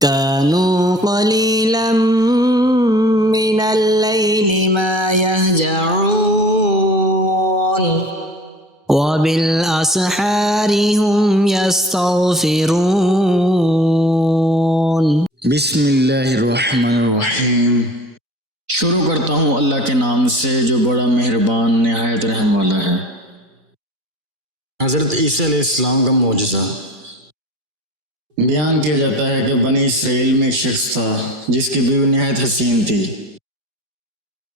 كانوا قليلا من الليل ما يهجعون وبالأسحار هم يستغفرون. بسم اللہ الرحمن الرحیم۔ شروع کرتا ہوں اللہ کے نام سے جو بڑا مہربان نہایت رحم والا ہے۔ حضرت عیسیٰ علیہ السلام کا معجزہ۔ بیان کیا جاتا ہے کہ بنی اسرائیل میں ایک شخص تھا جس کی بیوی نہایت حسین تھی،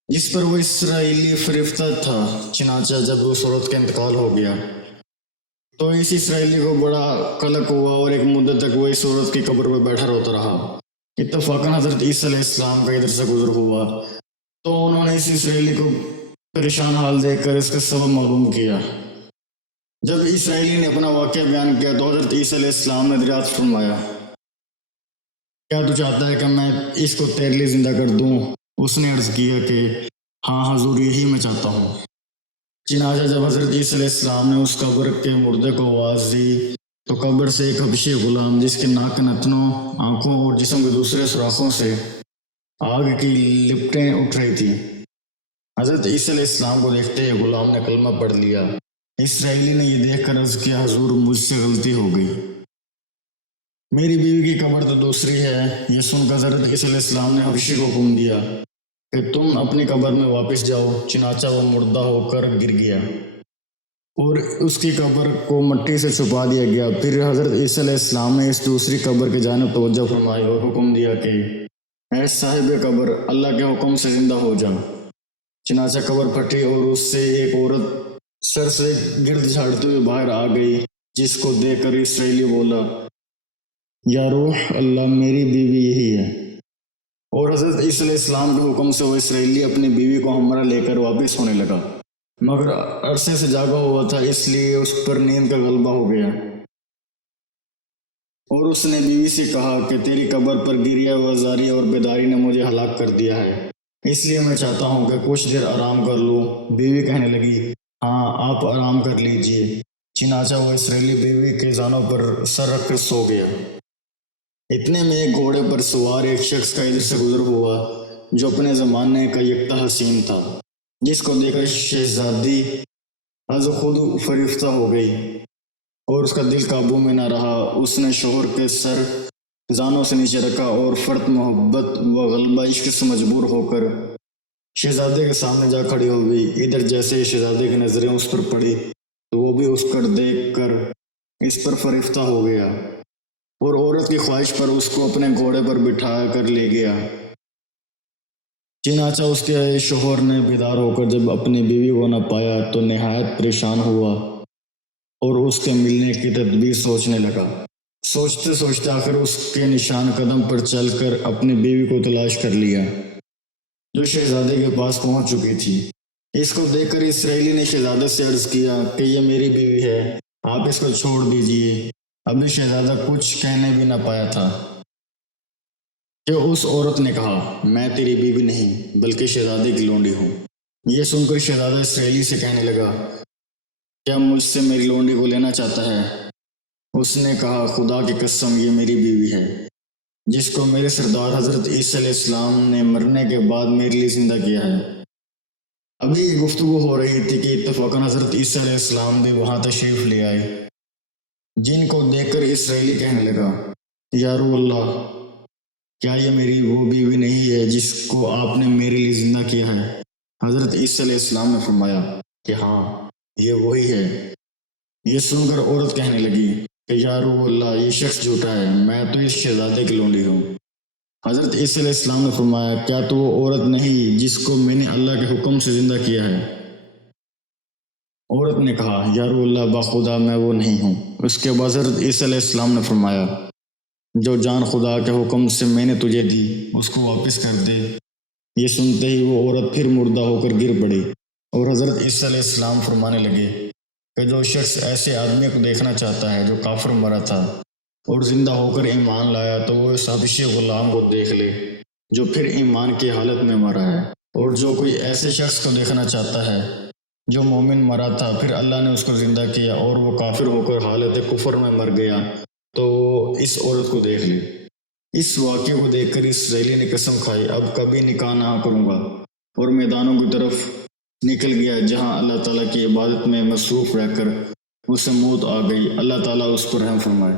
جس پر وہ اسرائیلی فریفتہ تھا۔ چنانچہ جب اس عورت کا انتقال ہو گیا تو اس اسرائیلی کو بڑا قلق ہوا اور ایک مدت تک وہ اس عورت کی قبر پر بیٹھا روتا رہا۔ اتفاقاً حضرت عیسیٰ علیہ السلام کا ادھر سے گزر ہوا تو انہوں نے اس اسرائیلی کو پریشان حال دیکھ کر اس کا سبب معلوم کیا۔ جب اسرائیلی نے اپنا واقعہ بیان کیا تو حضرت عیسیٰ علیہ السلام نے دریافت فرمایا، کیا تو چاہتا ہے کہ میں اس کو تیرے لیے زندہ کر دوں؟ اس نے عرض کیا کہ ہاں حضور، یہی میں چاہتا ہوں۔ چنانچہ جب حضرت عیسیٰ علیہ السلام نے اس قبر کے مردے کو آواز دی تو قبر سے ایک حبشی غلام جس کے ناک کے نتنوں، آنکھوں اور جسم کے دوسرے سوراخوں سے آگ کی لپٹیں اٹھ رہی تھی۔ حضرت عیسیٰ علیہ السلام کو دیکھتے ہی غلام نے کلمہ پڑھ لیا۔ اسرائیلی نے یہ دیکھ کر عرض کیا، حضور مجھ سے غلطی ہو گئی، میری بیوی کی قبر تو دوسری ہے۔ یہ سن کر حضرت عیسیٰ علیہ السلام نے حبشی کو حکم دیا کہ تم اپنی قبر میں واپس جاؤ۔ چنانچہ وہ مردہ ہو کر گر گیا اور اس کی قبر کو مٹی سے چھپا دیا گیا۔ پھر حضرت عیسیٰ علیہ السلام نے اس دوسری قبر کی جانب توجہ فرمائی اور حکم دیا کہ اے صاحب قبر، اللہ کے حکم سے زندہ ہو جا۔ چنانچہ قبر پھٹی اور اس سے ایک عورت سر سے گرد جھاڑتے ہوئے باہر آ گئی، جس کو دیکھ کر اسرائیلی بولا، یا روح اللہ، میری بیوی یہی ہے۔ اور حضرت عیسیٰ علیہ السلام کے حکم سے وہ اسرائیلی اپنی بیوی کو ہمراہ لے کر واپس ہونے لگا، مگر عرصے سے جاگا ہوا تھا، اس لیے اس پر نیند کا غلبہ ہو گیا اور اس نے بیوی سے کہا کہ تیری قبر پر گریہ وزاری اور بیداری نے مجھے ہلاک کر دیا ہے، اس لیے میں چاہتا ہوں کہ کچھ دیر آرام کر لوں۔ بیوی کہنے لگی، ہاں آپ آرام کر لیجئے۔ چنانچہ وہ اسرائیلی بیوی کے زانوں پر سر رکھ کر سو گیا۔ اتنے میں ایک گھوڑے پر سوار ایک شخص کا ادھر سے گزر ہوا جو اپنے زمانے کا یکتا حسین تھا، جس کو دیکھ کر شہزادی از خود فریفتہ ہو گئی اور اس کا دل قابو میں نہ رہا۔ اس نے شوہر کے سر زانوں سے نیچے رکھا اور فرط محبت و غلبہ عشق سے مجبور ہو کر شہزادے کے سامنے جا کھڑی ہو گئی۔ ادھر جیسے ہی شہزادے کی نظریں اس پر پڑی تو وہ بھی اس پر دیکھ کر اس پر فریفتہ ہو گیا اور عورت کی خواہش پر اس کو اپنے گھوڑے پر بٹھا کر لے گیا۔ چنانچہ اس کے شوہر نے بیدار ہو کر جب اپنی بیوی کو نہ پایا تو نہایت پریشان ہوا اور اس کے ملنے کی تدبیر سوچنے لگا۔ سوچتے سوچتے آخر اس کے نشان قدم پر چل کر اپنی بیوی کو تلاش کر لیا جو شہزادے کے پاس پہنچ چکی تھی۔ اس کو دیکھ کر اسرائیلی نے شہزادے سے عرض کیا کہ یہ میری بیوی ہے، آپ اس کو چھوڑ دیجئے۔ ابھی شہزادہ کچھ کہنے بھی نہ پایا تھا کہ اس عورت نے کہا، میں تیری بیوی نہیں بلکہ شہزادے کی لونڈی ہوں۔ یہ سن کر شہزادہ اسرائیلی سے کہنے لگا، کیا مجھ سے میری لونڈی کو لینا چاہتا ہے؟ اس نے کہا، خدا کی قسم یہ میری بیوی ہے جس کو میرے سردار حضرت عیسیٰ علیہ السلام نے مرنے کے بعد میرے لیے زندہ کیا ہے۔ ابھی یہ گفتگو ہو رہی تھی کہ اتفاقاً حضرت عیسیٰ علیہ السلام بھی وہاں تشریف لے آئے، جن کو دیکھ کر اسرائیلی کہنے لگا، یا روح اللہ، کیا یہ میری وہ بیوی نہیں ہے جس کو آپ نے میرے لیے زندہ کیا ہے؟ حضرت عیسیٰ علیہ السلام نے فرمایا کہ ہاں یہ وہی ہے۔ یہ سن کر عورت کہنے لگی کہ یا روح اللہ، یہ شخص جھوٹا ہے، میں تو اس شہزادے کی لونڈی ہوں۔ حضرت عیسیٰ علیہ السلام نے فرمایا، کیا تو وہ عورت نہیں جس کو میں نے اللہ کے حکم سے زندہ کیا ہے؟ عورت نے کہا، یا روح اللہ، باخدا میں وہ نہیں ہوں۔ اس کے بعد حضرت عیسیٰ علیہ السلام نے فرمایا، جو جان خدا کے حکم سے میں نے تجھے دی اس کو واپس کر دے۔ یہ سنتے ہی وہ عورت پھر مردہ ہو کر گر پڑی اور حضرت عیسیٰ علیہ السلام فرمانے لگے کہ جو شخص ایسے آدمی کو دیکھنا چاہتا ہے جو کافر مرا تھا اور زندہ ہو کر ایمان لایا تو وہ اس حبشی غلام کو دیکھ لے جو پھر ایمان کی حالت میں مرا ہے، اور جو کوئی ایسے شخص کو دیکھنا چاہتا ہے جو مومن مرا تھا پھر اللہ نے اس کو زندہ کیا اور وہ کافر ہو کر حالت کفر میں مر گیا تو وہ اس عورت کو دیکھ لے۔ اس واقعے کو دیکھ کر اسرائیلی نے قسم کھائی اب کبھی نکاح نہ کروں گا، اور میدانوں کی طرف نکل گیا جہاں اللہ تعالیٰ کی عبادت میں مصروف رہ کر اسے موت آ گئی۔ اللہ تعالیٰ اس پر رحم فرمائے۔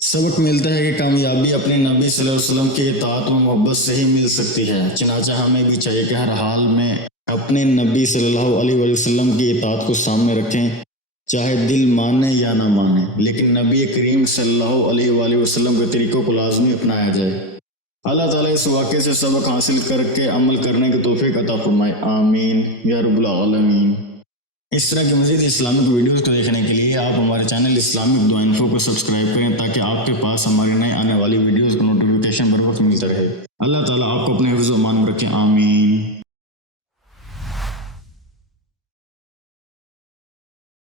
سبق ملتا ہے کہ کامیابی اپنے نبی صلی اللہ علیہ وسلم کی اطاعت و محبت سے ہی مل سکتی ہے، چنانچہ ہمیں بھی چاہیے کہ ہر حال میں اپنے نبی صلی اللہ علیہ وسلم کی اطاعت کو سامنے رکھیں، چاہے دل مانے یا نہ مانے، لیکن نبی کریم صلی اللہ علیہ وآلہ وسلم کے طریقوں کو لازمی اپنایا جائے۔ اللہ تعالیٰ اس واقعے سے سبق حاصل کر کے عمل کرنے کی توفیق عطا فرمائے، آمین یا رب العالمین۔ اس طرح کی مزید اسلامک ویڈیوز کو دیکھنے کے لیے آپ ہمارے چینل اسلامک دعا انفو کو سبسکرائب کریں تاکہ آپ کے پاس ہماری نئے آنے والی ویڈیوز کا نوٹیفیکیشن بر وقت ملتا رہے۔ اللہ تعالیٰ آپ کو اپنے حفظ و امان میں رکھے، آمین۔